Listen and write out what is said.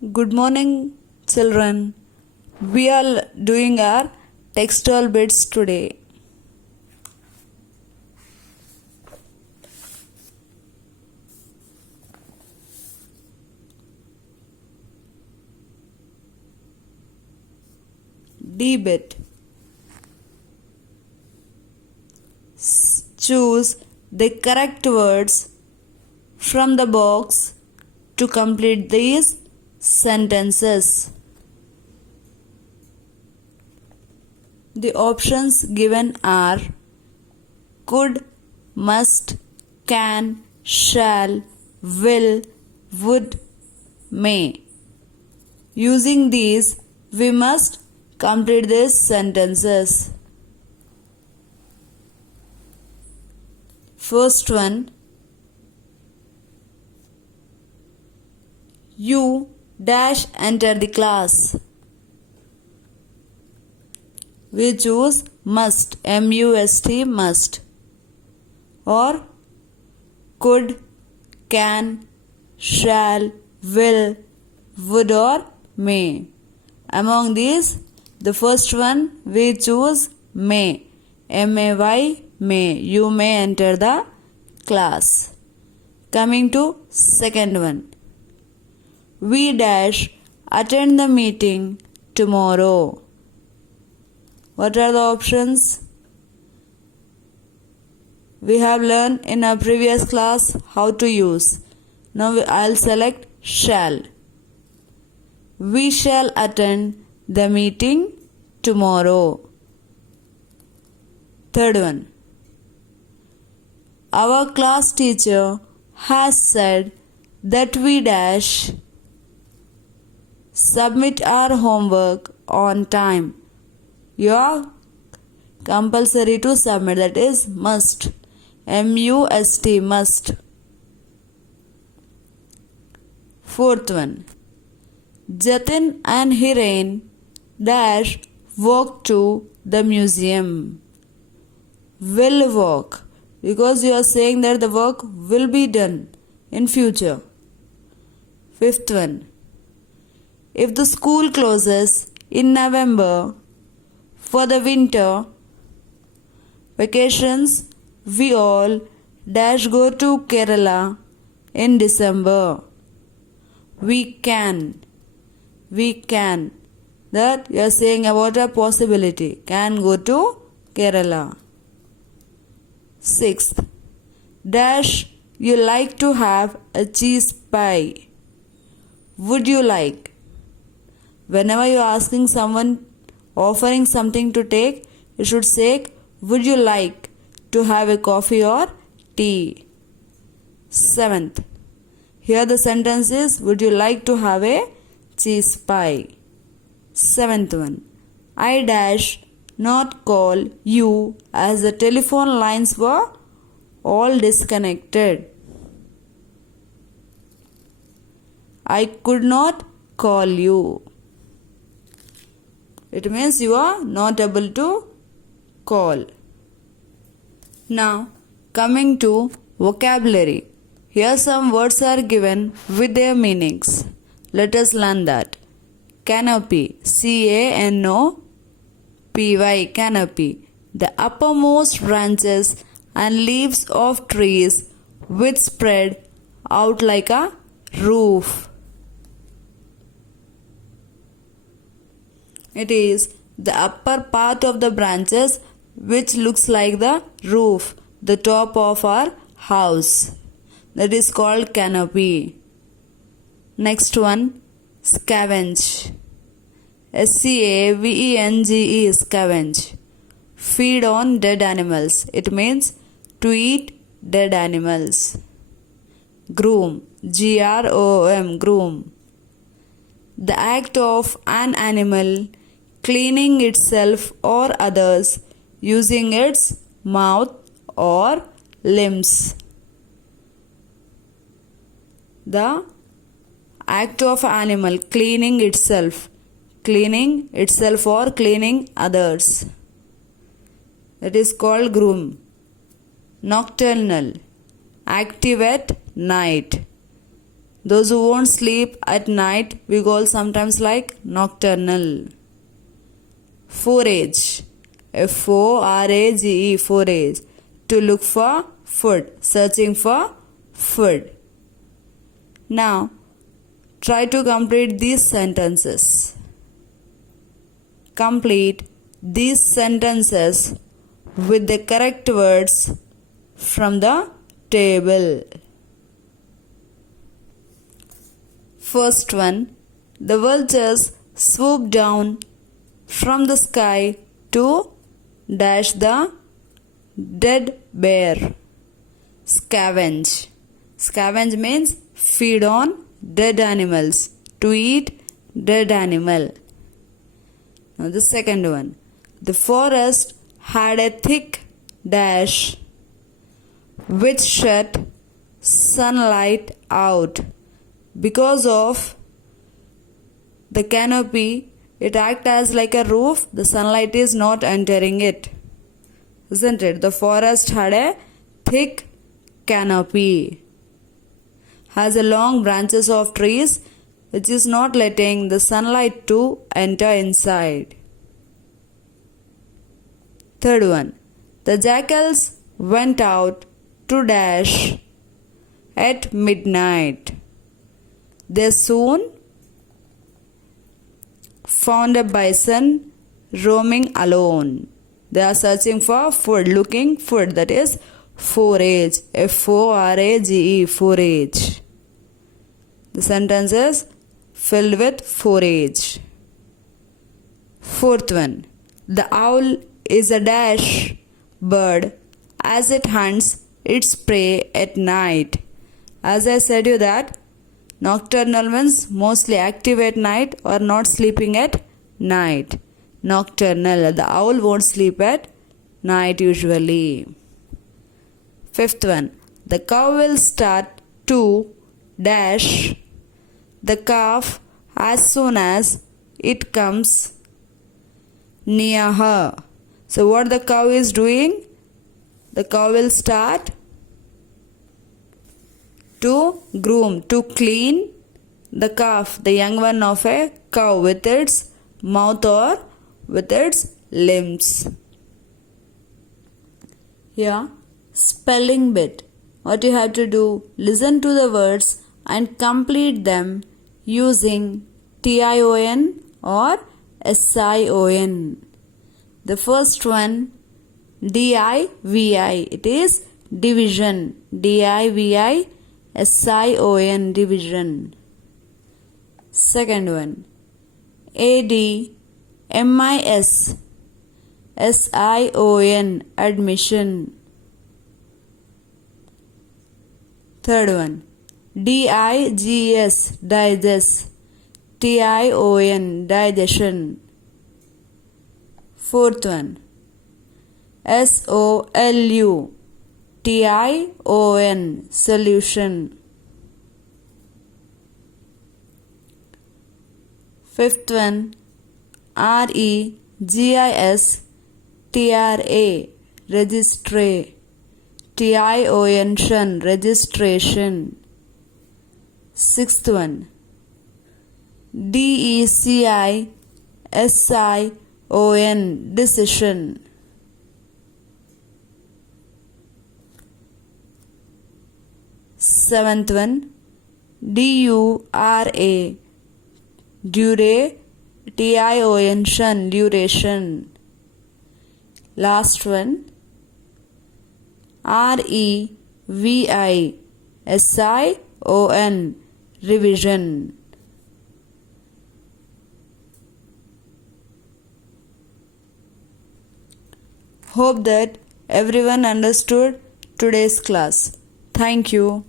Good morning, children. We are doing our textual bits today. D bit. Choose the correct words from the box to complete these sentences. The options given are could, must, can, shall, will, would, may. Using these, we must complete these sentences. First one, you dash enter the class. We choose must, M-U-S-T, must. Or could, can, shall, will, would or may. Among these, the first one we choose may, M-A-Y, may. You may enter the class. Coming to second one. We dash attend the meeting tomorrow. What are the options? We have learned in our previous class how to use. Now I'll select shall. We shall attend the meeting tomorrow. Third one. Our class teacher has said that we dash submit our homework on time. You are compulsory to submit, that is must. M-U-S-T, must. Fourth one. Jatin and Hiren dash walk to the museum. Will walk, because you are saying that the work will be done in future. Fifth one. If the school closes in November for the winter vacations, we all dash go to Kerala in December. We can. That you are saying about a possibility. Can go to Kerala. Sixth. Dash you like to have a cheese pie. Would you like? Whenever you are asking someone, offering something to take, you should say, would you like to have a coffee or tea? Seventh. Here the sentence is, would you like to have a cheese pie? Seventh one. I dash not call you as the telephone lines were all disconnected. I could not call you. It means you are not able to call. Now, coming to vocabulary. Here some words are given with their meanings. Let us learn that. Canopy, C-A-N-O-P-Y, canopy. The uppermost branches and leaves of trees which spread out like a roof. It is the upper part of the branches which looks like the roof, the top of our house. That is called canopy. Next one, scavenge. S-C-A-V-E-N-G-E, scavenge. Feed on dead animals. It means to eat dead animals. Groom, G-R-O-O-M, groom. The act of an animal cleaning itself or others using its mouth or limbs. The act of animal cleaning itself or cleaning others. That is called groom. Nocturnal, active at night. Those who won't sleep at night, we call sometimes like nocturnal. Forage. Forage. Forage. To look for food. Searching for food. Now, try to complete these sentences. Complete these sentences with the correct words from the table. First one, the vultures swoop down from the sky to dash the dead bear. Scavenge. Scavenge means feed on dead animals. To eat dead animal. Now the second one. The forest had a thick dash which shut sunlight out. Because of the canopy, it acts as like a roof. The sunlight is not entering it. Isn't it? The forest had a thick canopy. Has a long branches of trees which is not letting the sunlight to enter inside. Third one. The jackals went out to dash at midnight. They soon found a bison roaming alone. They are searching for food, looking food, that is forage. Forage, forage. The sentence is filled with forage. Fourth one. The owl is a dash bird as it hunts its prey at night. As I said you that nocturnal means mostly active at night or not sleeping at night. Nocturnal. The owl won't sleep at night usually. Fifth one. The cow will start to dash the calf as soon as it comes near her. So what the cow is doing? The cow will start to groom, to clean the calf, the young one of a cow, with its mouth or with its limbs. Here, spelling bit. What you have to do, listen to the words and complete them using TION or SION. The first one, DIVI, it is division. DIVI SION, division. Second one, ADMIS SION, admission. Third one, DIGS, digest. TION, digestion. Fourth one, SOLU, TION, solution. Fifth one, REGIS, TRA, registry. TION, registration. Sixth one, DECI, SION, decision. Seventh one, DURA, dure, TION, duration. Last one, REVI, SION, revision. Hope that everyone understood today's class. Thank you.